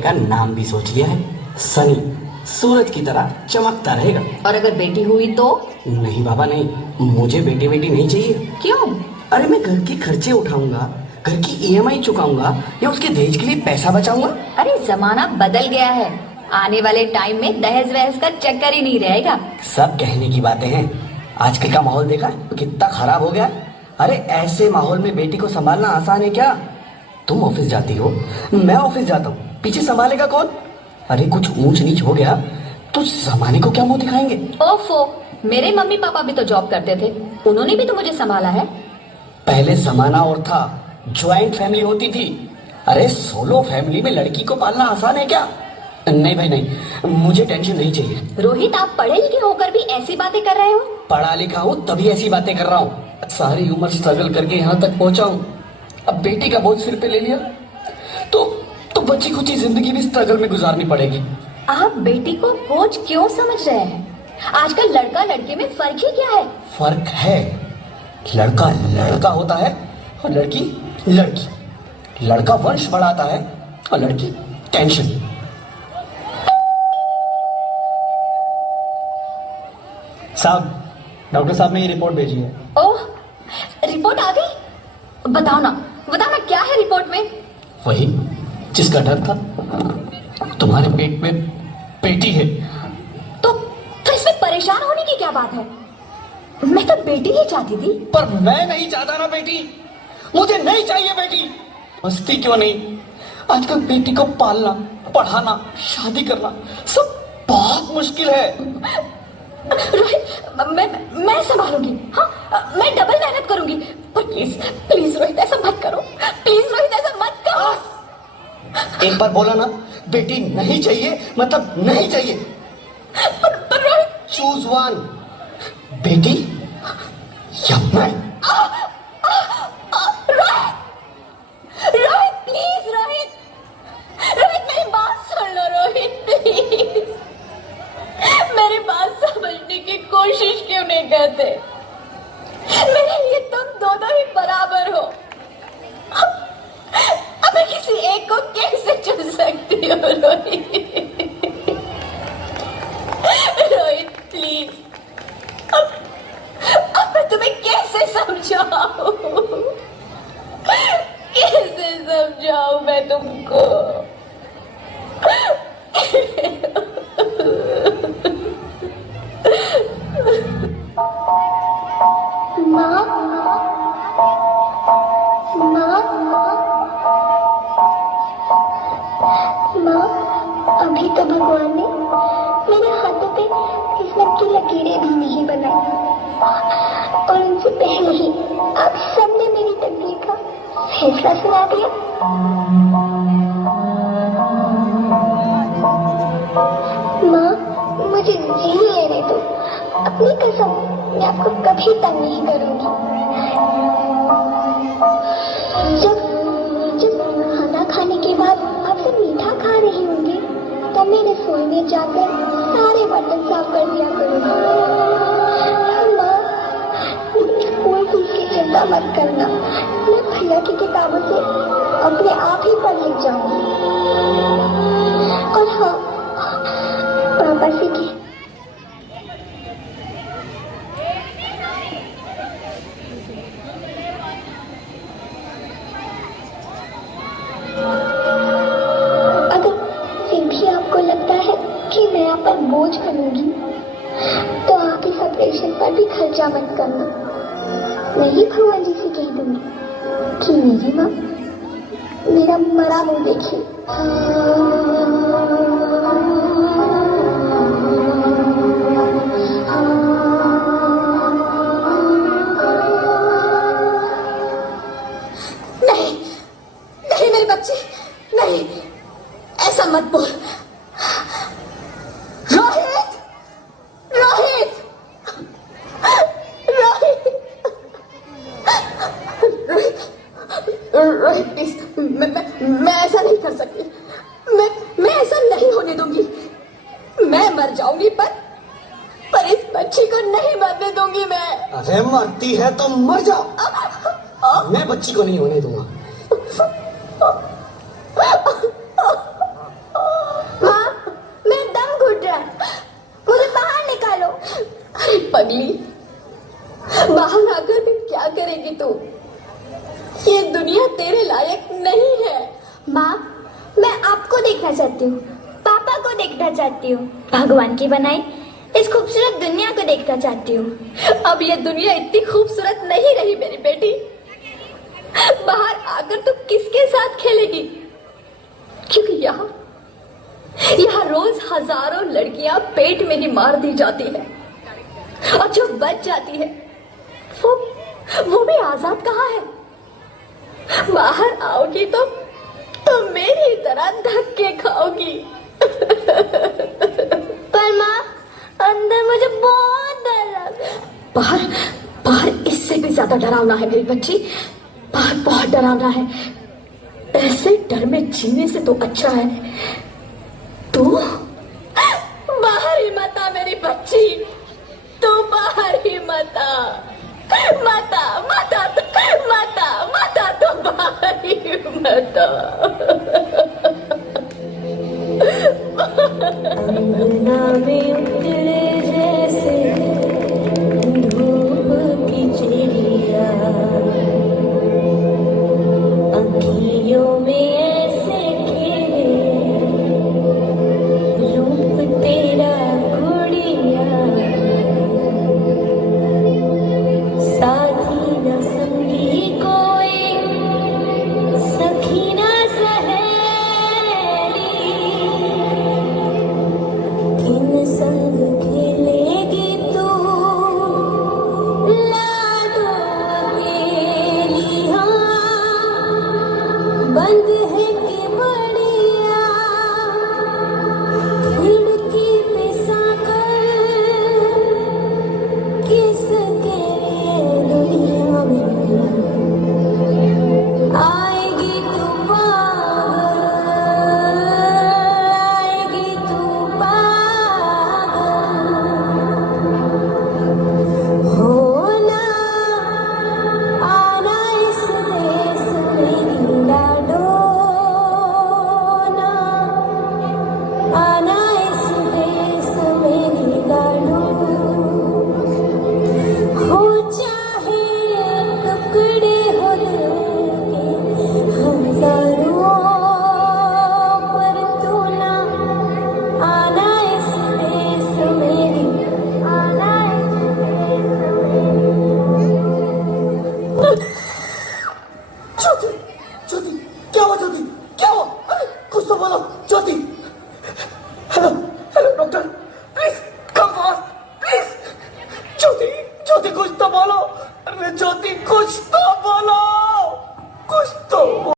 का नाम भी सोच लिया है, सनी। सूरज की तरह चमकता रहेगा। और अगर बेटी हुई तो? नहीं बाबा नहीं, मुझे बेटी बेटी नहीं चाहिए। क्यों? अरे मैं घर के खर्चे उठाऊंगा, घर की ईएमआई चुकाऊंगा या उसके दहेज के लिए पैसा बचाऊंगा। अरे जमाना बदल गया है, आने वाले टाइम में दहेज वहेज का चक्कर ही नहीं रहेगा। सब कहने की बातें हैं, आजकल का माहौल देखा कितना खराब हो गया। अरे ऐसे माहौल में बेटी को संभालना आसान है क्या? तुम ऑफिस जाती हो, मैं ऑफिस जाता हूँ, पीछे संभालेगा कौन? अरे कुछ ऊंच नीच हो गया तो जमाने को क्या मुंह दिखाएंगे? ओफो, मेरे मम्मी पापा भी तो जॉब करते थे, उन्होंने भी तो मुझे संभाला है। पहले जमाना और था, ज्वाइंट फैमिली होती थी। अरे सोलो फैमिली में लड़की को पालना आसान है क्या? नहीं भाई नहीं, मुझे टेंशन नहीं चाहिए। रोहित, आप पढ़े लिखे होकर भी ऐसी बातें कर रहे हो? पढ़ा लिखा हूँ तभी ऐसी बातें कर रहा हूँ। सारी उम्र स्ट्रगल करके यहाँ तक पहुंचा हूँ, अब बेटी का बोझ सिर पे ले लिया तो बची खुची जिंदगी भी स्ट्रगल में गुजारनी पड़ेगी। आप बेटी को बोझ क्यों समझ रहे हैं? आजकल लड़का लड़के में फर्क ही क्या है? फर्क है, लड़का लड़का होता है और लड़की लड़की। लड़का वंश बढ़ाता है और लड़की टेंशन। साहब, डॉक्टर साहब ने ये रिपोर्ट भेजी है। ओह, रिपोर्ट आ गई? बताओ ना क्या है रिपोर्ट में? वही जिसका डर था, तुम्हारे पेट में बेटी है। तो इसमें परेशान होने की क्या बात है? मैं तो बेटी ही चाहती थी। पर मैं नहीं चाहता ना बेटी, मुझे नहीं चाहिए बेटी। मस्ती क्यों नहीं, आजकल बेटी को पालना, पढ़ाना, शादी करना सब बहुत मुश्किल है। रोहित, मैं संभालूंगी। हाँ, मैं डबल मेहनत करूंगी। पर प्लीज प्लीज रोहित, ऐसा मत करो। प्लीज रोहित, ऐसा मत करो। एक बार बोला ना, बेटी नहीं चाहिए मतलब नहीं चाहिए। पर रोहित, चूज वन, बेटी या मैं। रोहित प्लीज, रोहित मेरी बात सुन लो। रोहित प्लीज, मेरी बात समझने की कोशिश क्यों नहीं करते? मेरे लिए तुम दोनों ही बराबर हो। अब मैं किसी एक को कैसे चुन सकती हूँ? रोहित प्लीज, अब मैं तुम्हें कैसे समझाऊं? कैसे समझाऊं मैं तुमको? माँ, माँ, माँ, अभी तो भगवान ने मेरे हाथों पे किस्मत की लकीरें भी नहीं बनाई, और उनसे पहले ही आप सबने मेरी तकदीर का फैसला सुना दिया। माँ, मुझे जी लेने दो, अपनी कसम, मैं आपको कभी तंग नहीं करूंगी। जब जब खाना खाने के बाद आप सब मीठा खा रही होंगी, तब मैं रसोई में जाकर सारे बर्तन साफ कर दिया करूंगी। माँ, स्कूल फीस की चिंता मत करना, मैं भैया की किताबों से अपने आप ही पढ़ लिख जाऊंगी। और हाँ, पापा से कह बोझ बनूंगी तो आप इस ऑपरेशन पर भी खर्चा मत करना। मैं ही भगवान जी से कह दूंगी कि मेरी माँ मेरा मरा मुंह देखे। नहीं नहीं मेरे बच्चे, नहीं, ऐसा मत बोल। रोहित प्लीज, मैं ऐसा नहीं कर सकती। मैं ऐसा नहीं होने दूंगी। मैं मर जाऊंगी पर इस बच्ची को नहीं मरने दूंगी मैं। अरे मरती है तो मर जाओ, मैं बच्ची को नहीं होने दूंगा। को देखना चाहती हूँ, पापा को देखना चाहती हूँ, भगवान की बनाई इस खूबसूरत दुनिया को देखना चाहती हूँ। अब ये दुनिया इतनी खूबसूरत नहीं रही मेरी बेटी। बाहर आकर तो किसके साथ खेलेगी? क्योंकि यहाँ रोज हजारों लड़कियां पेट में ही मार दी जाती है, और जो बच जाती है वो भी आजाद कहाँ है? बाहर आओगी तो मेरी तरह धक्के खाओगी। पर माँ, अंदर मुझे बहुत डर लग रहा है। बाहर बाहर इससे भी ज्यादा डरावना है मेरी बच्ची। बाहर बहुत डरावना है। ऐसे डर में जीने से तो अच्छा है तू बाहर ही मत आ मेरी बच्ची। तू बाहर ही मत आ, मत आ, मत आ, मत आ, मत आ, तू बाहर ही मत आ। में उतरे जैसे धूप की चिड़िया, अँखियों में ऐसे खेले रूप तेरा गुड़िया, साथी न संगी कोई, सखी न सहेली, किन संग खेलेगी तू लाडो अकेली। हाँ, बंद है कि बढ़िया खिड़की पे साकर, किसके दुनिया में आएगी तू पागल, आएगी तू पागल। होना आना इस देश मेरी लाडो, ना आना इस देश मेरी लाडो। हो चाहे टुकड़े हो दिल के हजारों, पर तू ना आना इस देश मेरी, आना इस देश मेरी। ज्योति, ज्योति, क्या हुआ ज्योति? क्या हुआ? अरे कुछ तो बोलो Jyoti. Hello, hello doctor, please come fast, please. Jyoti, Jyoti कुछ तो बोलो। अरे ज्योति कुछ तो बोलो, कुछ तो